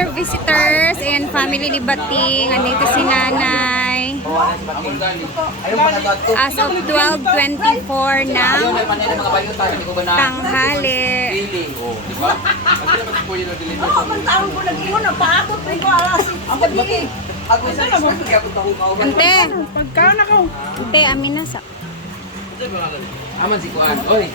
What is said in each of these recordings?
another visitors and family ni Bating. Andito si Nanay. As of 12:24 ng tanghali. Ante, Pagkaon ako. ante, amin na sa. Aman si Kuan. Oy.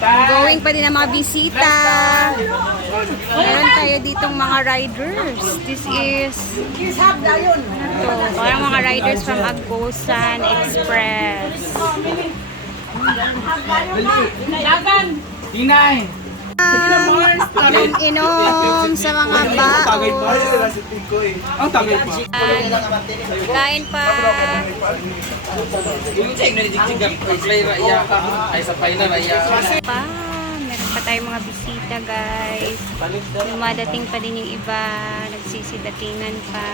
Going pa din ang mga bisita. Meron tayo ditong mga riders. This is ano to? Parang mga riders from Agosan Express. Inay. Inom sa mga bao. Ang tagay pa. Kain pa. Yung check na dijig play ra iya ay sa final iya. Pa. Meron pa tayong mga bisita, guys. Dumadating pa din yung iba. Nagsisidatingan pa.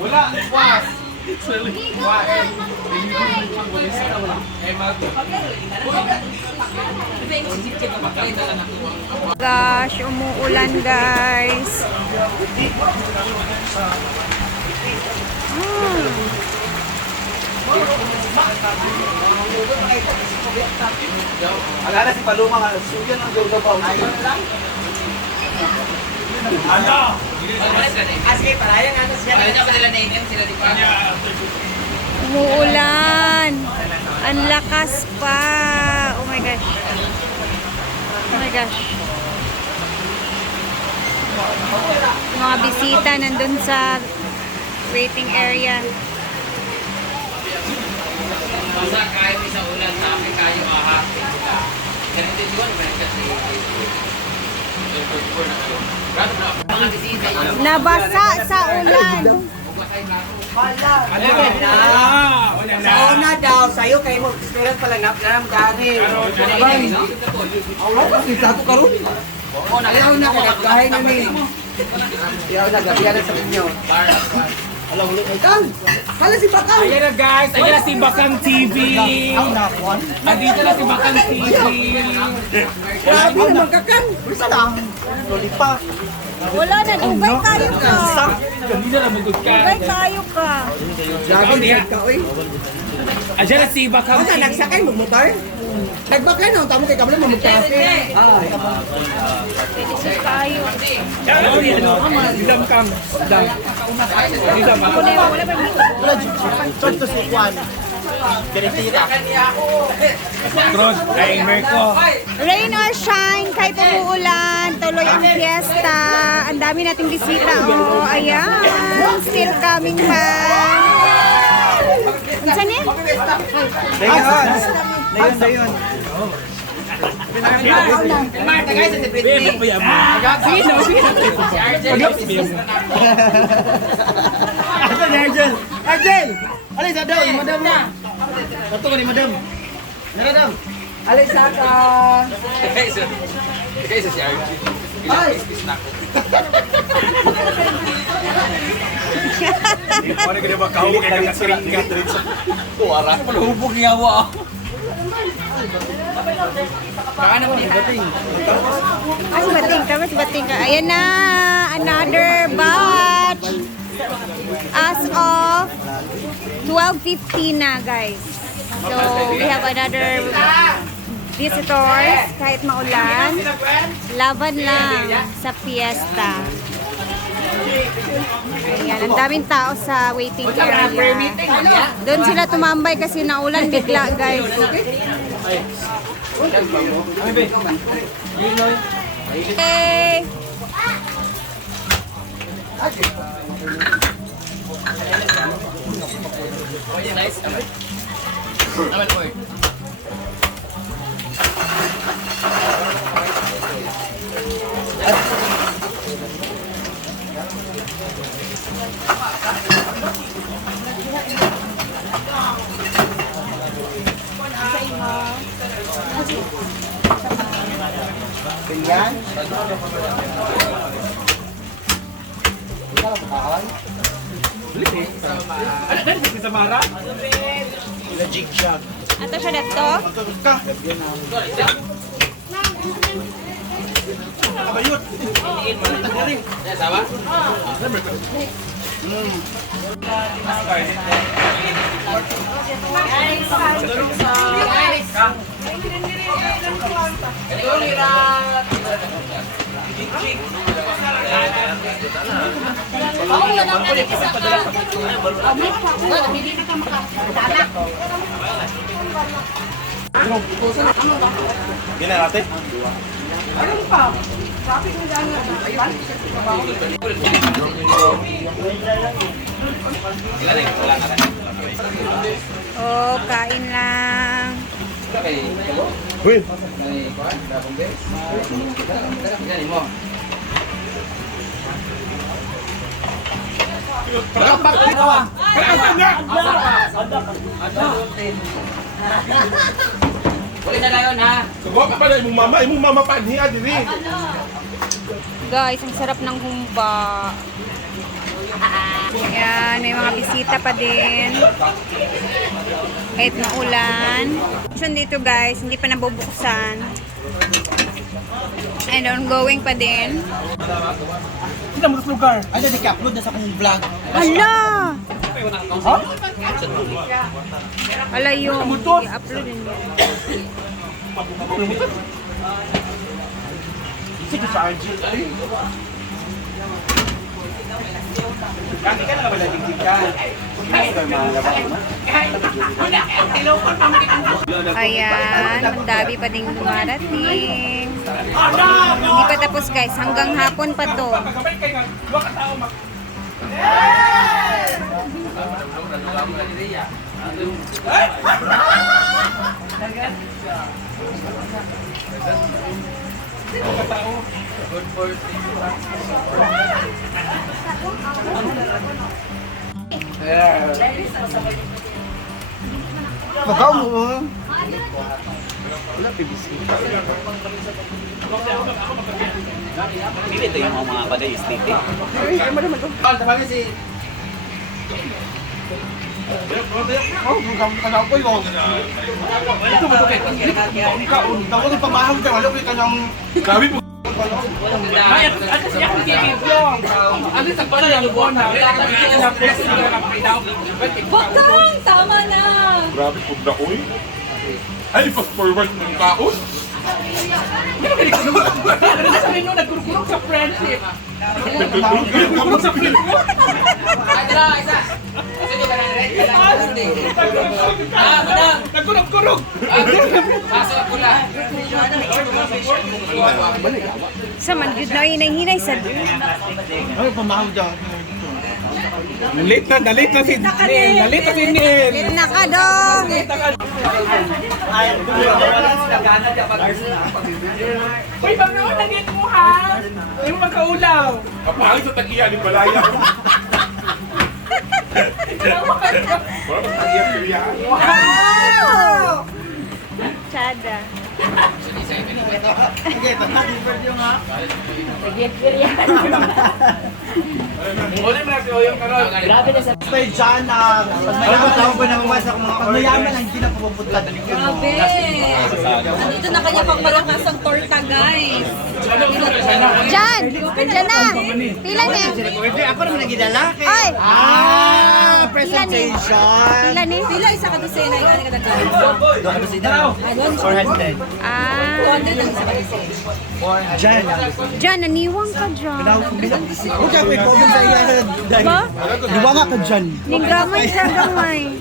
Wala. Was. Gosh, umuulan, guys. Ala na si Paloma nga. Suyan ang gawda pa. Ano? Aske paraya nga siya. Ayun pa nila na sila di pa. Umuulan. Ang lakas pa. Oh my gosh. Oh my gosh. Mga bisita nandun sa waiting area. Basta kayo sa ulan sa akin kayo ahapin sila. Ganito yun, kasi mga bisita yun. Nabasa sa ulan. Sa una daw, sa'yo kayo mo, pistolas pala naramdani. Ako, kita ko karoon. Ayaw na, kadagahay namin. Ayaw na, gabihan na sa inyo. Alam mo, Kang! Hala si Bakang! Ayan na guys, ayan na si Bakang TV. Andito na si Bakang TV. Grabe naman ka, Kang! Basta lang. Loli pa. Wala na, dugay kayo ka. Kanina na magod ka. Dugay kayo ka. Grabe niya ka, oy. Ayan na si Bakang Basta TV. nagsakay mo motor? Nagbakay na, tamo kay kabla mo magkape. Ay. Pwede kayo. Idam kang. Idam. Idam ako. Wala pa Cross, timer ko. Rain or shine, kahit umuulan, tuloy ang fiesta. Ang dami nating bisita. Oh, ayan. Still coming pa. Unsa ni? Dayon. Marta guys, sa Britney. Sino? Asa ni Argel? Argel! Alay sa daw, madam na. Kato ko ni madam. Madam. Alay sa ka. Guys, si RG. Ay. Ano ka na ba kahuli ka na seringa? Kuwara, malubog niya wa. Kaana mo ni Bating. Ah, si Bating. Tama si Bating ka. Ayan na. Another batch. As of 12:50 na, guys. So, we have another visitors. Kahit maulan, laban lang sa fiesta. Ayan, ang daming tao sa waiting area. Doon sila tumambay kasi naulan bigla, guys. Okay. Nice. Aman oy. Ganyan. Ano dahil si Samara? Ato siya dito. Ya, sawa? Oh, kain lang. Uli na dayon ha. Sugo ka pa na imong mama pa niya diri. Guys, ang sarap ng humba. Ayan, may mga bisita pa din. Kahit maulan. So, dito guys, hindi pa nabubuksan. And ongoing pa din. Kita mo sa lugar. Ano, di-upload na sa akong vlog. Hala! Hala yung i-upload din yan. Sige sa Argel. Kaki ka na ba nagiging ka? Ayan, mandabi pa ding dumarating. Hindi pa tapos guys, hanggang hapon pa to. Magkabay kay nga. Dua ka tao mak. Pagkaw mo. Ito yung mga badayis dito. Oh, bukan ka na ako yun. Ito ba ito kay kaon? Dapat yung pamahal ka, wala ko yung kanyang... Grabe po. Ay, at siya kung video. Ano sa pala yung buwan na? Bakang! Tama na! Grabe po na uy. Ay, fast forward ng kaon. Sabi nung nagkurkurong sa friendship. Nagkurkurong sa film. Ay, dala, isa. Sige, madam. Nagkurong-kurong. Pasok ko lang. Sa man, yun na hinay-hinay sa... Ano pamahal dyan? Nalit na si Nel. Lit na ka dong! Uy, bang naman naging mo ha? Hindi mo magkaulaw. Kapahal sa tagiya ni Balaya. Wala pa tagiya kaya. Wow! Chada. Sige, pag-different yung ha. Uli mo na si Oyong Karol. Stay dyan na pag mayaman ako pa naman sa mga pag mayaman lang hindi na pupunta dito. Grabe! Nandito na kanya pang malakas ang torta, guys. Jan! Diyan na! Pila ni? Pwede ako naman nagidalaki. Oy! Presentation. Pila ni? Pila isa ka dosena, yung ano ka dagdag. Ano si Daw? 400. Ah, 200 lang isa ka dosena. Dyan. Jan, naniwang ka dyan. Huwag ka may comment sa iya. Ba? Diwa nga ka dyan. Ninggamay sa gamay.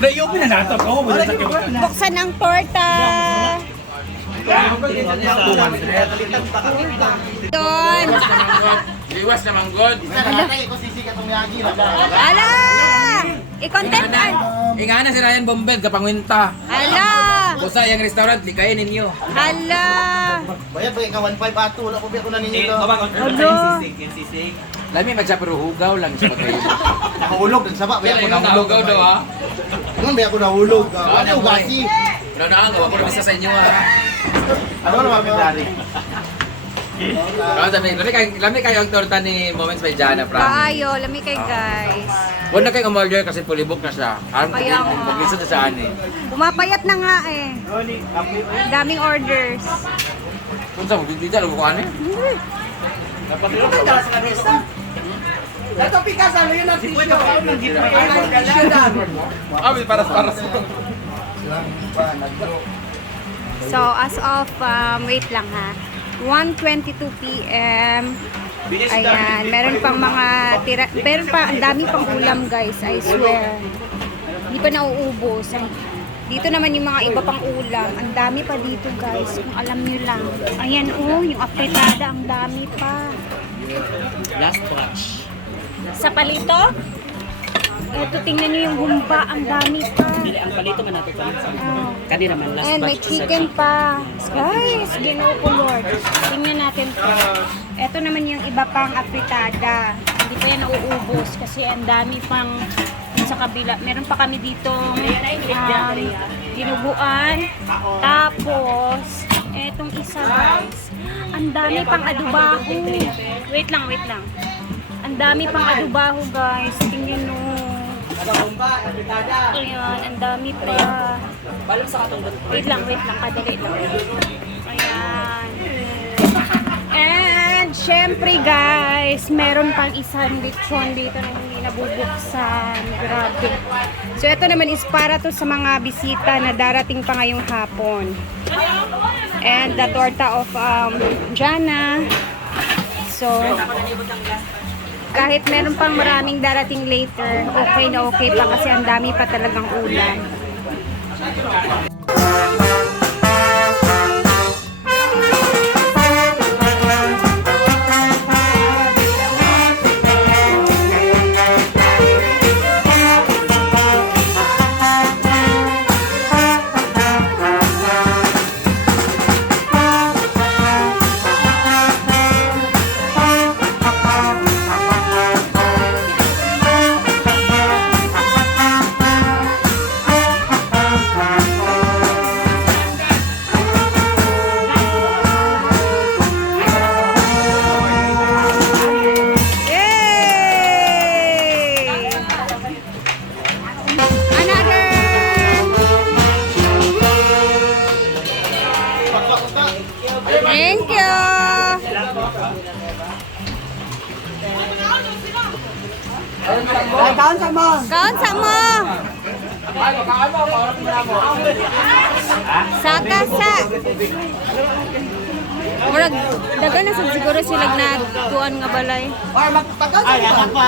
Na-i-open na nato ko. Wala sa kaya. Buksan ang porta. Don! Liwas na manggod. Ala! I-content ka! Ingana si Ryan Bombed, kapangwinta. Ala! Busa yung restaurant, likayin ninyo. Ala! Bayad ba ikaw 1.5 ato? Wala ko ba ko na ninyo to? Yung sisig. Lami magsa pero hugaw lang siya pagkayo. Nahulog. Nagsaba. Bayad ko nahulog. Hugaw daw ha. Ano bayad ko nahulog? Ano ugasi? Pero na, gawa ko na bisa sa inyo ha. Ano naman pinari? Kamu sabi, lami kayo ang torta ni Moments by Jana, promise. Kaayo, lami kay guys. Huwag na kayong umorder kasi fully book na siya. Alam ko, Kaya nga. mag-listen na saan eh. Pumapayat na nga eh. Daming orders. Kung saan, dito alam ko ano eh. Ito pikas, ano yun ang tissue? Para. So, as of, wait lang ha. 1:22 p.m. Ayan, meron pang mga tira, meron pa, ang dami pang ulam guys, I swear. Hindi pa nauubos. Dito naman yung mga iba pang ulam. Ang dami pa dito guys, kung alam nyo lang. Ayan oh, yung apritada, ang dami pa. Last batch. Sa palito, eto tingnan nyo yung humba, ang dami pa. Dili ang palito man nato pa. Oh. Kanina man last And batch. may chicken pa. Guys, ginoo ko Lord. Tingnan natin to. Ito naman yung iba pang apritada. Hindi pa yan nauubos kasi ang dami pang sa kabila. Meron pa kami dito dinuguan. Tapos, etong isa guys. Ang dami pang adubaho. Wait lang. Ang dami pang adubaho guys. Tingnan nyo. Ayan, ang dami pa. Wait lang, kadali lang. Ayan. And, syempre guys, meron pang isang lechon dito na hindi nabubuksan. Grabe. So, ito naman is para to sa mga bisita na darating pa ngayong hapon. And, the torta of Jana. So, kahit meron pang maraming darating later, okay na okay pa kasi ang dami pa talagang ulam. Yay! Another! Thank you! Kaon sa mo. Kaon sa mo! Saka sa! Murag, dagan na sa siguro sila na tuan nga balay. Or magpagaw sa mo.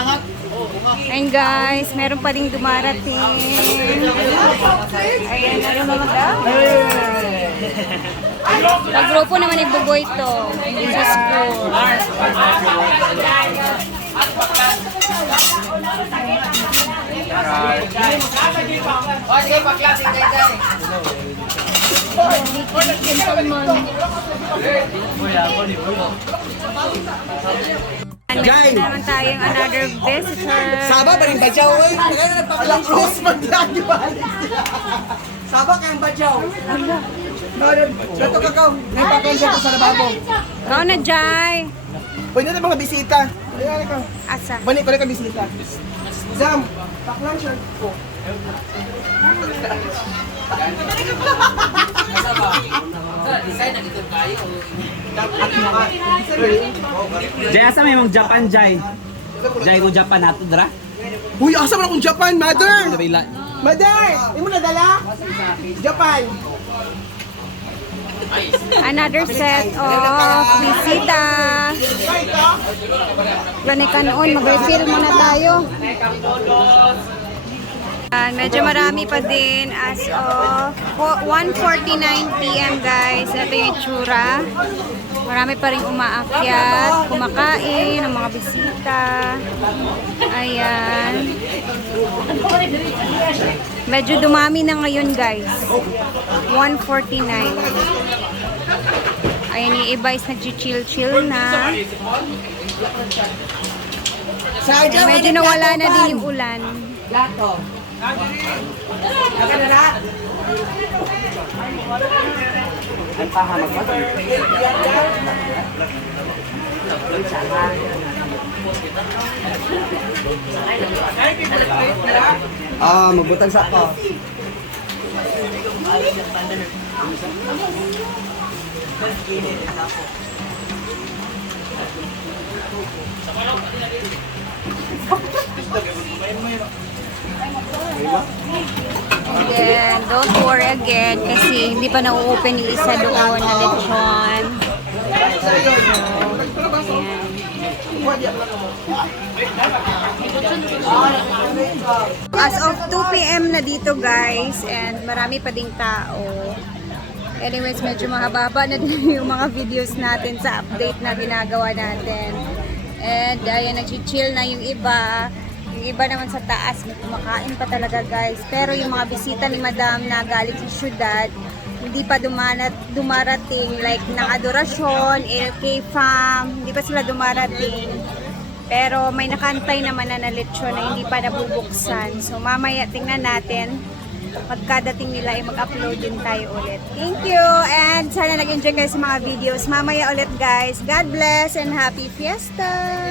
Ayun guys, meron pa ding dumarating. Ayan, ano mga daw? Nagrupo naman ibuboy to. Hindi sa school. Meron naman tayong another visitor. Saba ba rin badyaw? Alam close man lang yung Saba kayong badyaw. Meron. Dato kakaw. Nagpakain siya sa lababo. Ikaw na, Jai. Pwede na mga bisita. Ayan ka. Asa? Balik ko rin ka bisita. Zam, paklang siya. Oh. Design na dito kayo. Jay, asa may mong Japan, Jay? Jay mo Japan nato, dra? Uy, asa man akong Japan, mother! Kabila. Mother! Hindi mo nadala? Japan. Another set of bisita. Planikanon, mag-refill muna tayo. Medyo marami pa din as of 1:49 p.m. guys. Ito yung itsura. Marami pa rin umaakyat, kumakain, ang mga bisita. Ayan. Medyo dumami na ngayon guys. 1:49. Ayan, yung iba is nag-chill-chill na. Medyo nawala na din yung ulan. Lato. Magbutang sa ako. Then, don't worry again kasi hindi pa na-open yung isa doon na lechon. So, ayan. As of 2 p.m. na dito guys and marami pa ding tao. Anyways, medyo mahaba na din yung mga videos natin sa update na ginagawa natin. And ayan, nag-chill na yung iba. Yung iba naman sa taas, kumakain pa talaga guys. Pero yung mga bisita ni Madam na galing sa syudad, hindi pa dumarating. Like, ng adorasyon, LK Fam, hindi pa sila dumarating. Pero may nakantay naman na lechon na hindi pa nabubuksan. So mamaya tingnan natin. Pagkadating nila ay mag-upload din tayo ulit. Thank you! And sana nag-enjoy kayo sa mga videos. Mamaya ulit guys. God bless and happy fiesta!